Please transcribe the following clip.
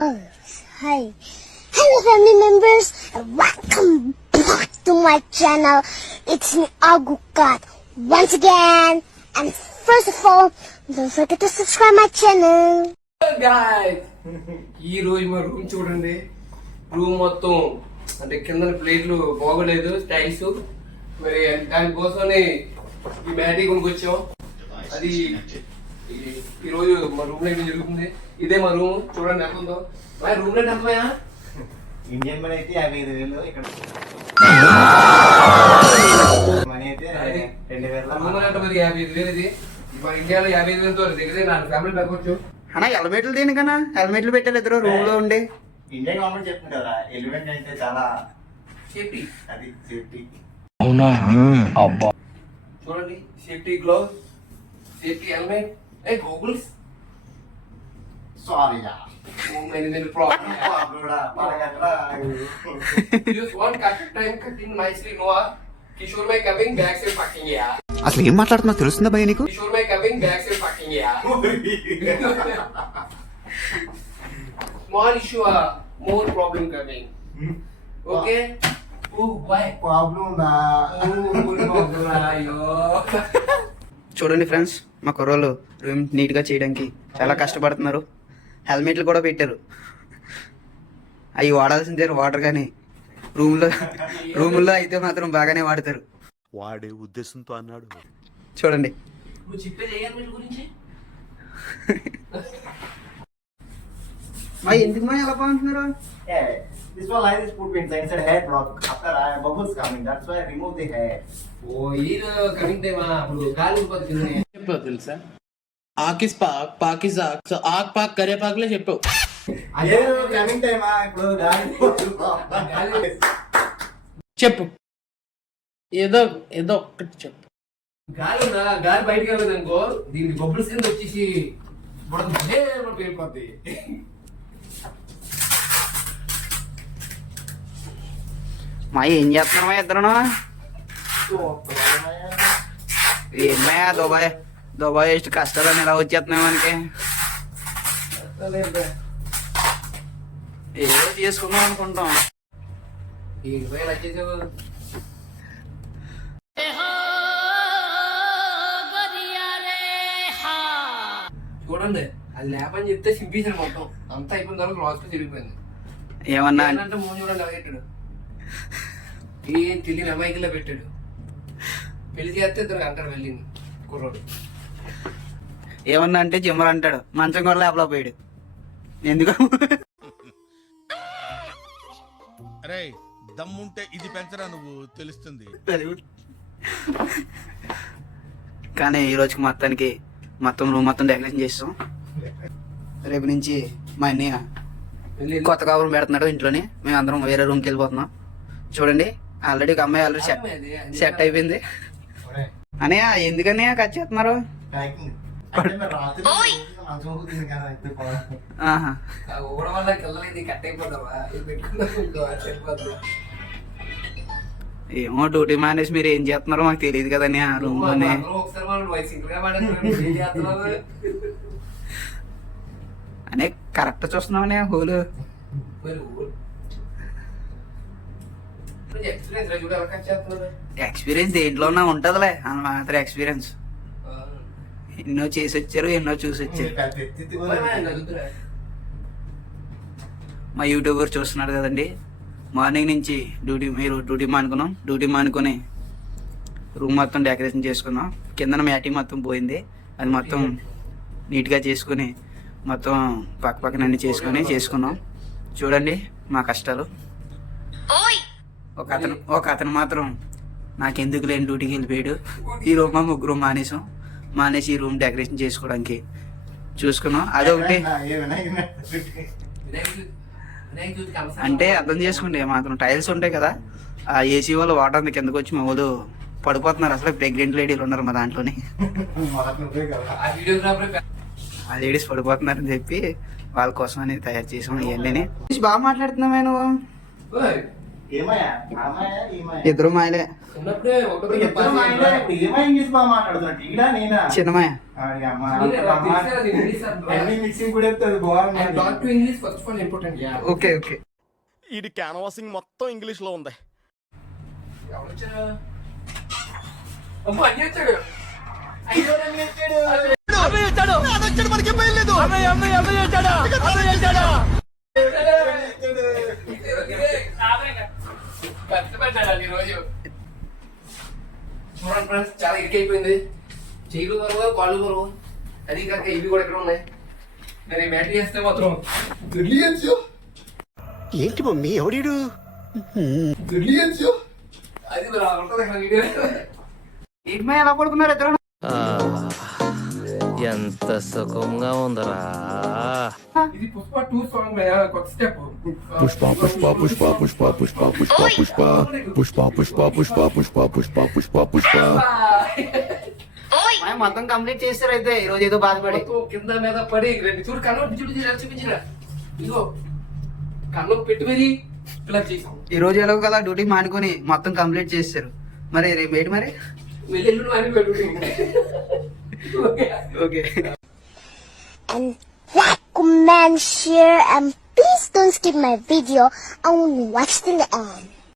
Oh, hi. Hello family members and welcome back to my channel. It's me Agukat once again. And first of all, don't forget to subscribe my channel. Guys, ఈ రోజు మా room చూడండి. Room మొత్తం అంటే కింద ప్లేట్లు బాగోలేదు styles. మరి దానికోసమని ఈ మ్యాటీ కొనుక్కొచ్చాం. అది ఈ రోజు మా రూమ్ లో ఏం జరుగుతుంది. ఇదే మా రూమ్ చూడండి ఎంత ఉందో. మా రూమ్ లో ఎంతమయ్యా? ఇండియన్ మనీ అయితే 55,000 ఇక్కడ మనీ అయితే 2,000. రూమ్ అంటే మరి 55,000 ఇది. మన ఇండియాలో 55,000తో దగ్గర నా ఫ్యామిలీ పెరగొచ్చు. అన్నా హెల్మెట్లు దేనికన్నా హెల్మెట్లు పెట్టారు ఇద్దరు రూమ్ లో ఉండి. ఇండియన్ గవర్నమెంట్ చెప్తుంది కదా ఎలిమెంట్ అంటే చాలా సేఫ్టీ. అది సేఫ్టీ. అవునా అబ్బా చూడండి safety gloves, safety helmet, goggles. Sorry yeah many problems. కూడా పరగట్లా Use one cut time cutting nicely Noah. Kishore my coming back say fucking yeah. అసలు ఏం మాట్లాడుతున్నావు తెలుస్తుందా భయ నీకు? Kishore my coming back say fucking yeah. Small issue more problem coming. Okay? Oh why? Problem ఉందా? అయ్యో చూడండి ఫ్రెండ్స్, మా కుర్రోళ్ళు రూమ్ నీట్ గా చేయడానికి చాలా కష్టపడుతున్నారు. హెల్మెట్లు కూడా పెట్టారు. అవి వాడాల్సిందే వాటర్ కానీ రూముల్లో అయితే మాత్రం బాగానే వాడతారు. వాడే ఉద్దేశంతో అన్నాడు. చూడండి నువ్వు చెప్పేది ఏ హెల్మెట్ గురించి? మా ఎందుకు మా ఎలా బాగుంటున్నారు? Yeah, this one like this put inside hair block. After bubbles coming, that's why I remove the hair. ఓ ఈర్ కమింగ్ టైం అప్పుడు గాలి పడుతుంది. చెప్పావు తెలుసా? ఆకిస్ పాక్ పాకిజాక్ సో ఆక్ పాక్ కరే పాక్లే చెప్పావు. అదే కమింగ్ టైం ఇప్పుడు గాలి చెప్పు ఏదో ఏదో ఒక్కటి చెప్పు. గాలి బయటకు వెళ్ళదు అనుకో, దీనికి బొబ్బుల్స్ కింద వచ్చేసి పేరుపోద్ది. మా ఏం చేస్తున్నామా ఇద్దరును? ఏమయ్యా దుబాయ్ ಎಷ್ಟು కష్టాలని ఎలా వచ్చేస్తున్నాయి మనకి? ఏదో చేసుకుందాం అనుకుంటాం. 7,000 వచ్చేసావు. చూడండి అది లేపని చెప్తే సింపేసాడు మొత్తం అంతా అయిపోయిన తర్వాత లాస్ట్ తిరిగిపోయింది. ఏమన్నా అంటే మూడు చూడండి అలా పెట్టాడు. ఏం తెలియని అమాయికిలో పెట్టాడు. పెళ్లి చేస్తే ఇద్దరు అంటారు వెళ్ళింది కుర్రోడు. ఏమన్నా అంటే జిమ్మలు అంటాడు, మంచం కూడా లేపలా పోయాడు. ఎందుకు? అరే దమ్ముంటే ఇది పెంచరా నువ్వు తెలుస్తుంది. కానీ ఈ రోజుకి మొత్తం రూమ్ మొత్తం డెకరేషన్ చేస్తాం. రేపు నుంచి మా అన్నయ్య కొత్త కాపురం పెడుతున్నాడు ఇంట్లోనే. మేము అందరం వేరే రూమ్కి వెళ్ళిపోతున్నాం. చూడండి ఆల్రెడీ ఒక అమ్మాయి ఆల్రెడీ సెట్ అయిపోయింది. అన్నయ్య ఎందుకన్నయ్య కట్ చేస్తున్నారు? ఆహా ఊడ వల్ల కిల్లలేదు కట్ అయిపోతావా పెట్టుకున్నా. ఏమో డ్యూటీ మానేసి మీరు ఏం చేస్తున్నారో మాకు తెలియదు కదన్నయ్య రూమ్ లోనే. ఒకసారి మనం సింపుల్ గా మాట్లాడుతున్నాం. అనే కరెక్ట్ చూస్తున్నామనే హోలు. ఎక్స్పీరియన్స్ దేంట్లోనా ఉంటదిలే అన్న మాత్రం ఎక్స్పీరియన్స్. ఎన్నో చేసి వచ్చారు, ఎన్నో చూసి వచ్చారు. మా యూట్యూబర్ చూస్తున్నారు కదండి, మార్నింగ్ నుంచి డ్యూటీ మానుకొని రూమ్ మొత్తం డెకరేషన్ చేసుకున్నాం. కిందన మ్యాటింగ్ మొత్తం పోయింది, అది మొత్తం నీట్గా చేసుకుని మొత్తం పక్కన అన్ని చేసుకున్నాం. చూడండి మా కష్టాలు. ఒక అతను మాత్రం నాకెందుకు లేని డ్యూటీకి వెళ్ళిపోయాడు. ఈ రూమ్ మా ముగ్గురు మానేసి ఈ రూమ్ డెకరేషన్ చేసుకోవడానికి చూసుకున్నాం. అదొకటి అంటే అర్థం చేసుకోండి, మాత్రం టైల్స్ ఉంటాయి కదా, ఆ ఏసీ వాళ్ళు వాటర్ అంత కిందకు వచ్చి మా వాళ్ళు పడిపోతున్నారు. అసలు ప్రెగ్నెంట్ లేడీలు ఉన్నారు మా దాంట్లోనే. ఆ లేడీస్ పడిపోతున్నారని చెప్పి వాళ్ళ కోసం అనేది తయారు చేసాం. ఇవన్నీ బాగా మాట్లాడుతున్నావు నువ్వు. ఏమయ్యా అమ్మాయా ఏమయ్యా ఇద్దరు మాయలే. ఉన్నప్పుడే ఒకటో ఇద్దరు మా ఇంట్లో ఇప్పుడు ఏమై ఇంగ్లీష్ బాగా మాట్లాడుతున్నట్టు ఈడా నేనా చిన్నమాయ. అన్ని మిక్సింగ్ కూడా చెప్తుంది బాగుంది English first of all important. Okay okay. ఇది క్యాన్వాసింగ్ మొత్తం ఇంగ్లీష్ లో ఉంది. ఎవరు వచ్చారు? అమ్మో అన్నీ వచ్చాడు. అయ్యో అన్నీ వచ్చాడు. కష్టపడ్డాడు ఈరోజు. చూడండి ఫ్రెండ్స్, చాలా ఇరికైపోయింది. చెయ్యిలు బరువు, కాళ్ళు బరువు, అది కాక ఇవి కూడా ఎక్కడ ఉన్నాయి. మరి బ్యాటరీ చేస్తే మాత్రం ఏంటి మమ్మీ ఎవడీడు? అది మరి అలా ఉంటుంది అక్కడ వీడియో. ఏంటి మాయ ఎలా పడుకున్నారు ఇద్దరు? ఎంత సుఖంగా ఉందరా. ఇది పుష్ప 2 సాంగ్ మీద కొత్త స్టెప్. పుష్ప పుష్ప పుష్ప పుష్ప పుష్ప పుష్ప పుష్ప పుష్ప పుష్ప పుష్ప పుష్ప పుష్ప పుష్ప పుష్ప. మాయ మొత్తం కంప్లీట్ చేస్తారు అయితే ఈ రోజు ఏదో బాధపడి. మొత్తం కింద మీద పడి రెండు చూడు కన్నం చూపించిరా. ఇదిగో కన్నం పెట్టి మరి ఇలా చేసాం. ఈ రోజు ఎలాగో కదా డ్యూటీ మానుకొని మొత్తం కంప్లీట్ చేస్తారు. మరి రేపు ఏంటి మరి? వెళ్ళి అని పెట్టి okay. And like, comment, share, and please don't skip my video. I want to watch till the end.